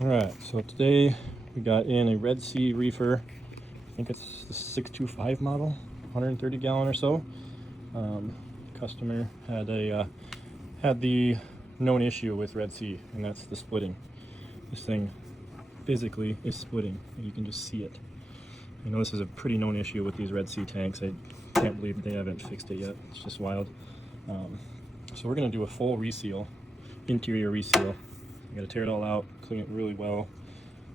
Alright, so today we got in a Red Sea reefer. I think it's the 625 model, 130 gallon or so. Customer had the known issue with Red Sea, and that's the splitting. This thing physically is splitting, and you can just see it. I know this is a pretty known issue with these Red Sea tanks. I can't believe they haven't fixed it yet. It's just wild. So we're going to do a full reseal, interior reseal. I got to tear it all out, clean it really well,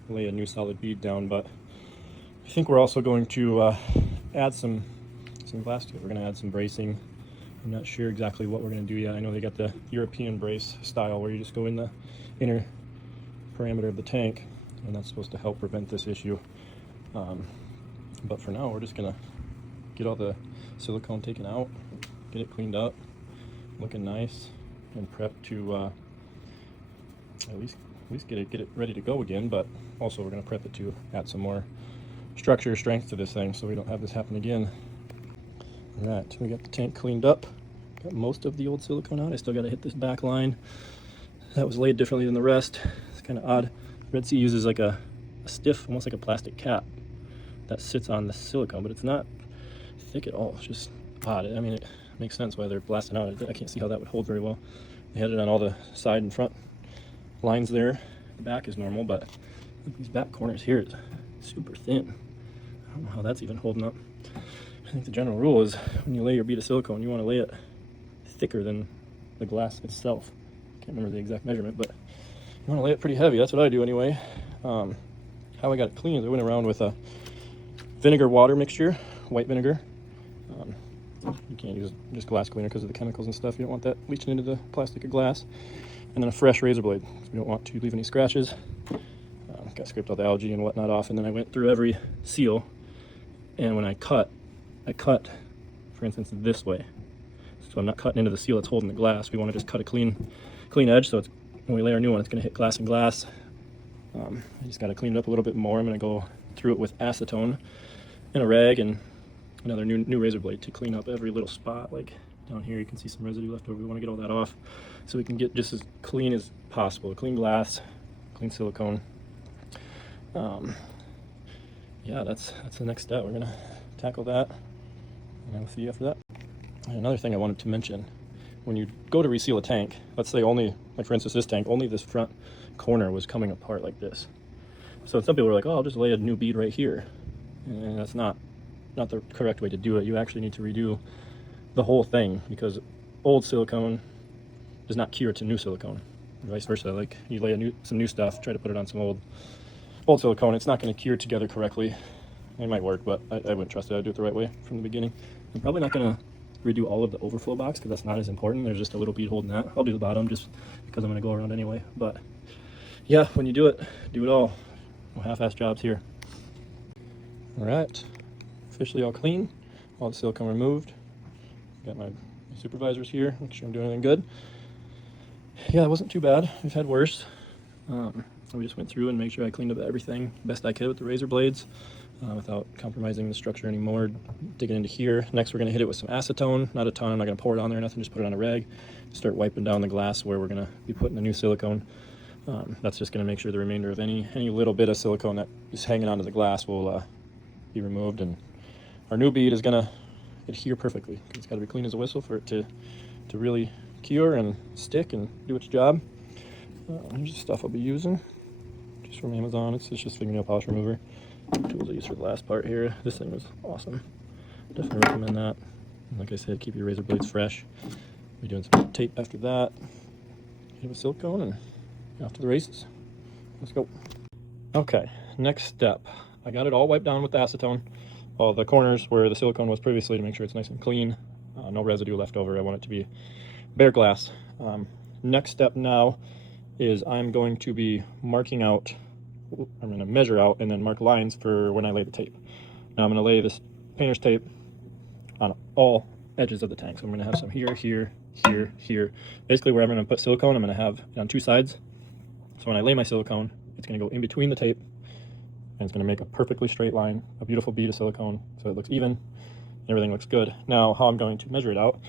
lay a new solid bead down, but I think we're also going to add some glass to it. We're going to add some bracing. I'm not sure exactly what we're going to do yet. I know they got the European brace style where you just go in the inner parameter of the tank, and that's supposed to help prevent this issue. But for now, we're just going to get all the silicone taken out, get it cleaned up, looking nice, and prep to at least get it ready to go again. But also we're going to prep it to add some more structure strength to this thing so we don't have this happen again. All right, we got the tank cleaned up, got most of the old silicone out. I still got to hit this back line. That was laid differently than the rest. It's kind of odd. Red Sea uses like a stiff, almost like a plastic cap that sits on the silicone, but it's not thick at all. It's just odd. I mean, it makes sense why they're blasting out. I can't see how that would hold very well. They had it on all the side and front lines there. The back is normal, but these back corners here is super thin. I don't know how that's even holding up. I think the general rule is when you lay your bead of silicone, you want to lay it thicker than the glass itself. Can't remember the exact measurement, but you want to lay it pretty heavy. That's what I do anyway. How I got it clean is I went around with a vinegar water mixture, white vinegar. You can't use just glass cleaner because of the chemicals and stuff. You don't want that leaching into the plastic or glass. And then a fresh razor blade. So we don't want to leave any scratches. Got scraped all the algae and whatnot off, and then I went through every seal. And when I cut, for instance, this way. So I'm not cutting into the seal that's holding the glass. We want to just cut a clean edge, so it's, when we lay our new one, it's going to hit glass and glass. I just got to clean it up a little bit more. I'm going to go through it with acetone and a rag and another new razor blade to clean up every little spot. Like down here, you can see some residue left over. We want to get all that off so we can get just as clean as possible. Clean glass, clean silicone. Yeah, that's the next step. We're gonna tackle that, and I'll see you after that. And another thing I wanted to mention: when you go to reseal a tank, let's say only, like for instance, this tank, only this front corner was coming apart like this. So some people are like, "Oh, I'll just lay a new bead right here," and that's not the correct way to do it. You actually need to redo the whole thing because old silicone does not cure to new silicone, and vice versa. Like you lay some new stuff, try to put it on some old silicone, it's not going to cure together correctly. It might work, but I wouldn't trust it. I'd do it the right way from the beginning. I'm probably not going to redo all of the overflow box because that's not as important. There's just a little bead holding that. I'll do the bottom just because I'm going to go around anyway. But yeah, when you do it all. No half-ass jobs here. All right, officially all clean, all the silicone removed. Got my supervisors here, make sure I'm doing anything good. Yeah, it wasn't too bad. We've had worse. We just went through and made sure I cleaned up everything best I could with the razor blades without compromising the structure anymore. Digging into here. Next, we're going to hit it with some acetone. Not a ton. I'm not going to pour it on there or nothing. Just put it on a rag. Start wiping down the glass where we're going to be putting the new silicone. That's just going to make sure the remainder of any little bit of silicone that is hanging onto the glass will be removed. And our new bead is going to adhere perfectly. It's got to be clean as a whistle for it to really cure and stick and do its job. Here's the stuff I'll be using. Just from Amazon. It's just fingernail polish remover. Tools I use for the last part here. This thing was awesome. Definitely recommend that. And like I said, keep your razor blades fresh. Be doing some tape after that. Hit it with silicone and off to the races. Let's go. Okay, next step. I got it all wiped down with the acetone. All the corners where the silicone was previously to make sure it's nice and clean. No residue left over. I want it to be bare glass. Next step now is I'm going to be marking out, I'm going to measure out and then mark lines for when I lay the tape. Now I'm going to lay this painter's tape on all edges of the tank. So I'm going to have some here, here, here, here. Basically where I'm going to put silicone, I'm going to have it on two sides. So when I lay my silicone, it's going to go in between the tape and it's going to make a perfectly straight line, a beautiful bead of silicone so it looks even and everything looks good. Now how I'm going to measure it out.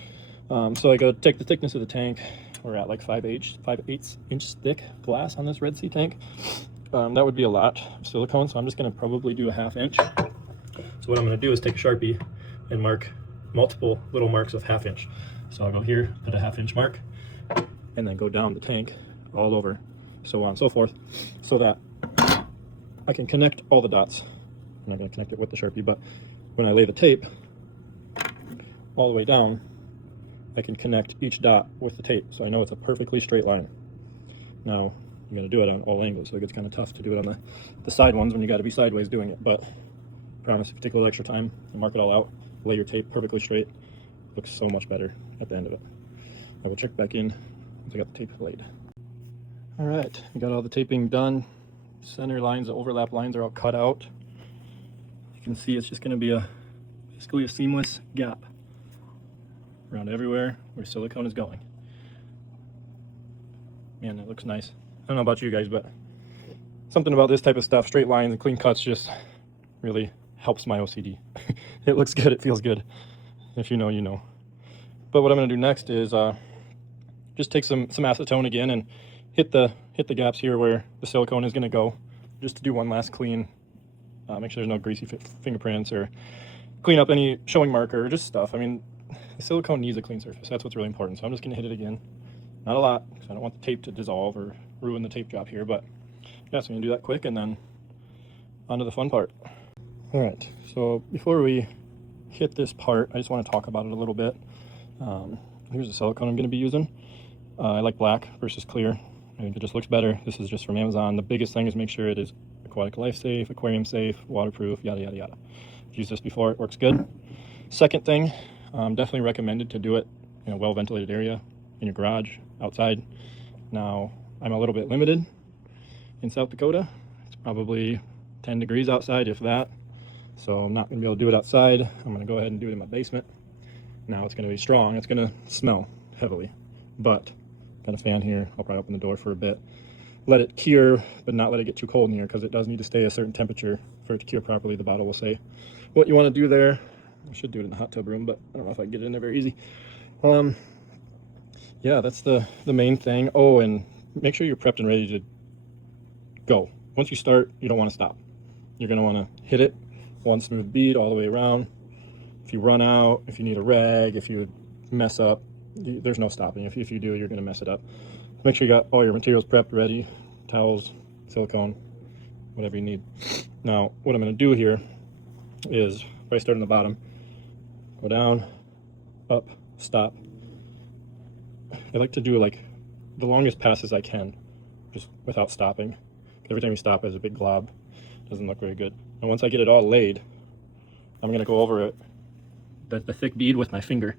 So I go take the thickness of the tank we're at like 5/8 inch thick glass on this Red Sea tank. That would be a lot of silicone, so I'm just going to probably do a 1/2 inch. So what I'm going to do is take a Sharpie and mark multiple little marks of 1/2 inch. So I'll go here, put a 1/2 inch mark, and then go down the tank all over, so on and so forth, so that I can connect all the dots. I'm not going to connect it with the Sharpie, but when I lay the tape all the way down, I can connect each dot with the tape, so I know it's a perfectly straight line. Now, you're going to do it on all angles, so it gets kind of tough to do it on the side ones when you got to be sideways doing it, but I promise if you take a little extra time and mark it all out, lay your tape perfectly straight, it looks so much better at the end of it. I will check back in once I got the tape laid. All right, I got all the taping done. Center lines, the overlap lines are all cut out. You can see it's just going to be basically a seamless gap around everywhere where silicone is going. Man, that looks nice. I don't know about you guys, but something about this type of stuff, straight lines and clean cuts, just really helps my OCD. It looks good, it feels good. If you know, you know. But what I'm going to do next is just take some acetone again and hit the gaps here where the silicone is going to go, just to do one last clean. Make sure there's no greasy fingerprints or clean up any showing marker or just stuff. I mean, the silicone needs a clean surface. That's what's really important. So I'm just going to hit it again. Not a lot, because I don't want the tape to dissolve or ruin the tape job here. But yeah, so I'm going to do that quick and then on to the fun part. All right, so before we hit this part, I just want to talk about it a little bit. Here's the silicone I'm going to be using. I like black versus clear. I think it just looks better. This is just from Amazon. The biggest thing is make sure it is aquatic life safe, aquarium safe, waterproof, yada yada yada. I've used this before, it works good. Second thing, definitely recommended to do it in a well ventilated area, in your garage, outside. Now, I'm a little bit limited in South Dakota. It's probably 10 degrees outside, if that. So I'm not gonna be able to do it outside. I'm gonna go ahead and do it in my basement. Now it's gonna be strong, it's gonna smell heavily, but got a fan here. I'll probably open the door for a bit. Let it cure, but not let it get too cold in here, because it does need to stay a certain temperature for it to cure properly. The bottle will say what you want to do there. I should do it in the hot tub room, but I don't know if I can get it in there very easy. Yeah, that's the main thing. Oh, and make sure you're prepped and ready to go. Once you start, you don't want to stop. You're going to want to hit it one smooth bead all the way around. If you run out, if you need a rag, if you mess up, there's no stopping. If you do, you're going to mess it up. Make sure you got all your materials prepped, ready, towels, silicone, whatever you need. Now, what I'm going to do here is, if I start on the bottom, go down, up, stop. I like to do like the longest passes I can, just without stopping. Every time you stop, there's a big glob. Doesn't look very good. And once I get it all laid, I'm going to go over it, the thick bead with my finger,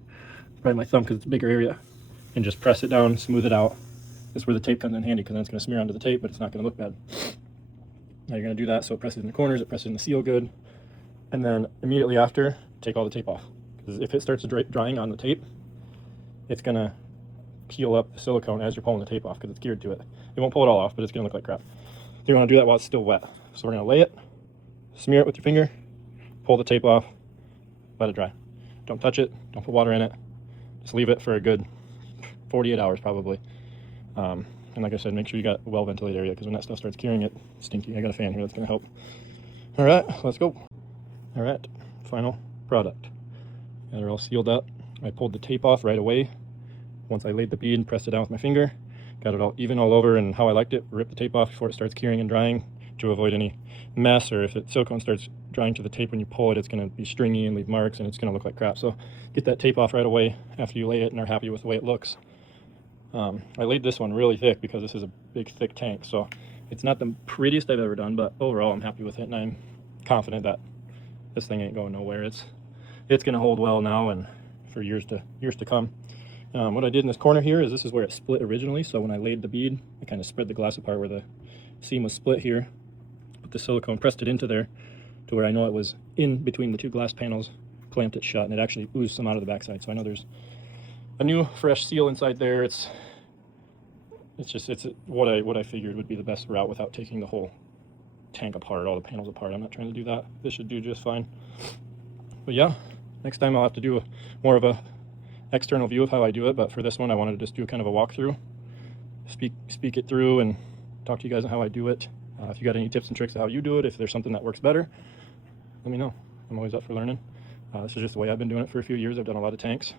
probably my thumb because it's a bigger area, and just press it down, smooth it out. This is where the tape comes in handy, because then it's going to smear onto the tape, but it's not going to look bad. Now you're going to do that, so it presses in the corners, it presses in the seal good, and then immediately after, take all the tape off. Because if it starts drying on the tape, it's going to peel up the silicone as you're pulling the tape off, because it's geared to it. It won't pull it all off, but it's going to look like crap. So you want to do that while it's still wet. So we're going to lay it, smear it with your finger, pull the tape off, let it dry. Don't touch it, don't put water in it. Just leave it for a good 48 hours probably. And like I said, make sure you got a well-ventilated area, because when that stuff starts curing, it's stinky. I got a fan here that's going to help. All right, let's go. All right, final product. Got it all sealed up. I pulled the tape off right away. Once I laid the bead and pressed it down with my finger, got it all even all over, and how I liked it, rip the tape off before it starts curing and drying to avoid any mess, or if the silicone starts drying to the tape when you pull it, it's going to be stringy and leave marks, and it's going to look like crap. So get that tape off right away after you lay it and are happy with the way it looks. I laid this one really thick because this is a big thick tank, so it's not the prettiest I've ever done, but overall I'm happy with it, and I'm confident that this thing ain't going nowhere. It's going to hold well now and for years to come. What I did in this corner here is, this is where it split originally, so when I laid the bead, I kind of spread the glass apart where the seam was split here, put the silicone, pressed it into there to where I know it was in between the two glass panels, clamped it shut, and it actually oozed some out of the backside, so I know there's a new fresh seal inside there. It's what I figured would be the best route without taking the whole tank apart, all the panels apart. I'm not trying to do that. This should do just fine. But yeah, next time I'll have to do more of a external view of how I do it, but for this one I wanted to just do kind of a walkthrough, speak it through and talk to you guys on how I do it. If you got any tips and tricks of how you do it, if there's something that works better, let me know. I'm always up for learning. This is just the way I've been doing it for a few years. I've done a lot of tanks.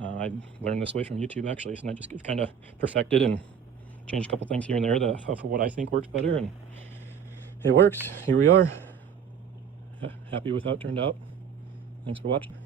I learned this way from YouTube actually, and I just kind of perfected and changed a couple things here and there of what I think works better, and it works. Here we are. Happy with how it turned out. Thanks for watching.